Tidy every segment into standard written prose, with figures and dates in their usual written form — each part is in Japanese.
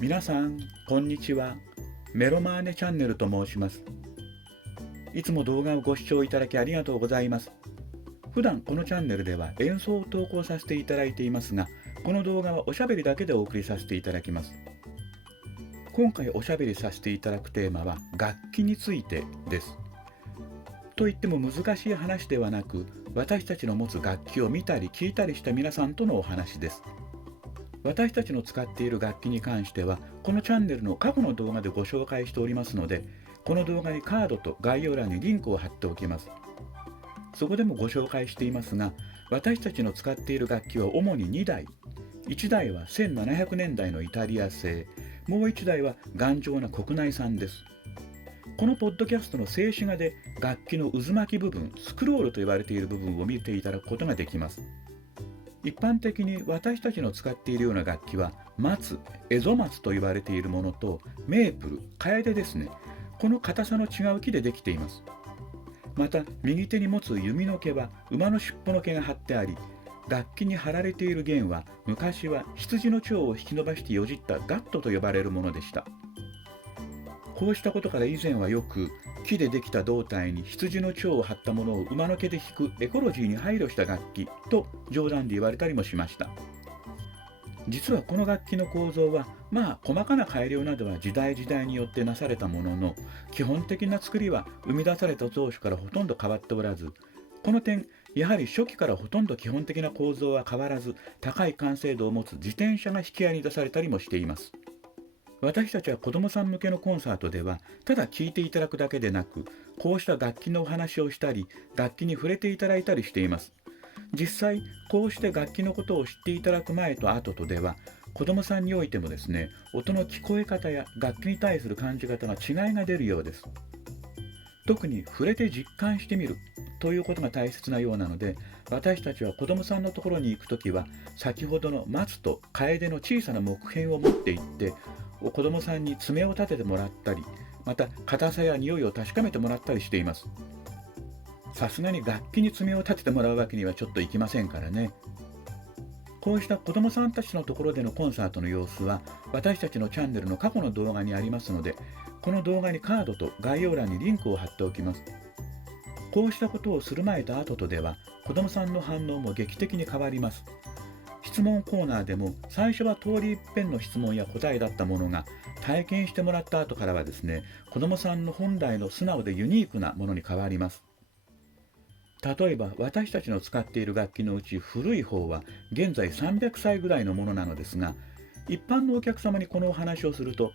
皆さん、こんにちは。メロマーネチャンネルと申します。いつも動画をご視聴いただきありがとうございます。普段このチャンネルでは演奏を投稿させていただいていますが、この動画はおしゃべりだけでお送りさせていただきます。今回おしゃべりさせていただくテーマは楽器についてです。といっても難しい話ではなく、私たちの持つ楽器を見たり聞いたりした皆さんとのお話です。私たちの使っている楽器に関しては、このチャンネルの過去の動画でご紹介しておりますので、この動画にカードと概要欄にリンクを貼っておきます。そこでもご紹介していますが、私たちの使っている楽器は主に2台。1台は1700年代のイタリア製、もう1台は頑丈な国内産です。このポッドキャストの静止画で楽器の渦巻き部分、スクロールと言われている部分を見ていただくことができます。一般的に私たちの使っているような楽器は松、エゾ松と言われているものとメープル、カエデですね。この硬さの違う木でできています。また右手に持つ弓の毛は馬の尻尾の毛が張ってあり、楽器に貼られている弦は昔は羊の腸を引き伸ばしてよじったガットと呼ばれるものでした。こうしたことから以前はよく木でできた胴体に羊の腸を張ったものを馬の毛で弾くエコロジーに配慮した楽器と冗談で言われたりもしました。実はこの楽器の構造は細かな改良などは時代時代によってなされたものの、基本的な作りは生み出された当初からほとんど変わっておらず、この点やはり初期からほとんど基本的な構造は変わらず、高い完成度を持つ自転車が引き合いに出されたりもしています。私たちは子どもさん向けのコンサートではただ聴いていただくだけでなく、こうした楽器のお話をしたり楽器に触れていただいたりしています。実際こうして楽器のことを知っていただく前と後とでは、子どもさんにおいてもですね、音の聞こえ方や楽器に対する感じ方が違いが出るようです。特に触れて実感してみるということが大切なようなので、私たちは子どもさんのところに行くときは先ほどの松とカエデの小さな木片を持って行って、子どもさんに爪を立ててもらったり、また硬さや匂いを確かめてもらったりしています。さすがに楽器に爪を立ててもらうわけにはちょっといきませんからね。こうした子どもさんたちのところでのコンサートの様子は私たちのチャンネルの過去の動画にありますので、この動画にカードと概要欄にリンクを貼っておきます。こうしたことをする前と後とでは子どもさんの反応も劇的に変わります。質問コーナーでも最初は通り一遍の質問や答えだったものが、体験してもらった後からはですね、子どもさんの本来の素直でユニークなものに変わります。例えば私たちの使っている楽器のうち古い方は現在300歳ぐらいのものなのですが、一般のお客様にこのお話をすると、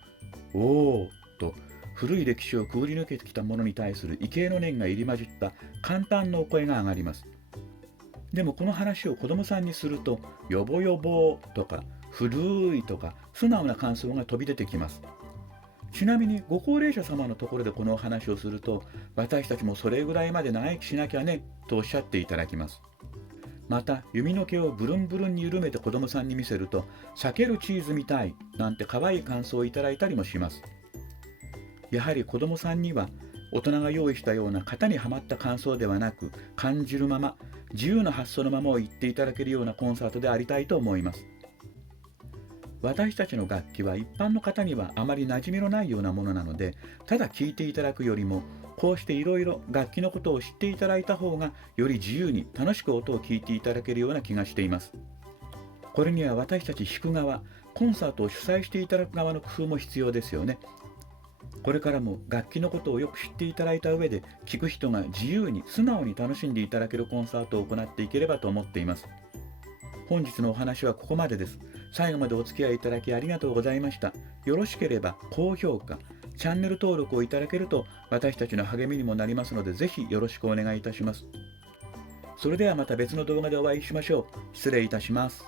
おおと古い歴史をくぐり抜けてきたものに対する畏敬の念が入り混じった簡単なお声が上がります。でもこの話を子どもさんにすると、よぼよぼとか古いとか素直な感想が飛び出てきます。ちなみにご高齢者様のところでこのお話をすると、私たちもそれぐらいまで長生きしなきゃねとおっしゃっていただきます。また弓の毛をブルンブルンに緩めて子どもさんに見せると、裂けるチーズみたいなんて可愛い感想をいただいたりもします。やはり子どもさんには大人が用意したような型にはまった感想ではなく、感じるまま自由な発想のままを言っていただけるようなコンサートでありたいと思います。私たちの楽器は一般の方にはあまり馴染みのないようなものなので、ただ聴いていただくよりもこうしていろいろ楽器のことを知っていただいた方が、より自由に楽しく音を聴いていただけるような気がしています。これには私たち弾く側、コンサートを主催していただく側の工夫も必要ですよね。これからも楽器のことをよく知っていただいた上で、聴く人が自由に素直に楽しんでいただけるコンサートを行っていければと思っています。本日のお話はここまでです。最後までお付き合いいただきありがとうございました。よろしければ高評価、チャンネル登録をいただけると私たちの励みにもなりますので、ぜひよろしくお願いいたします。それではまた別の動画でお会いしましょう。失礼いたします。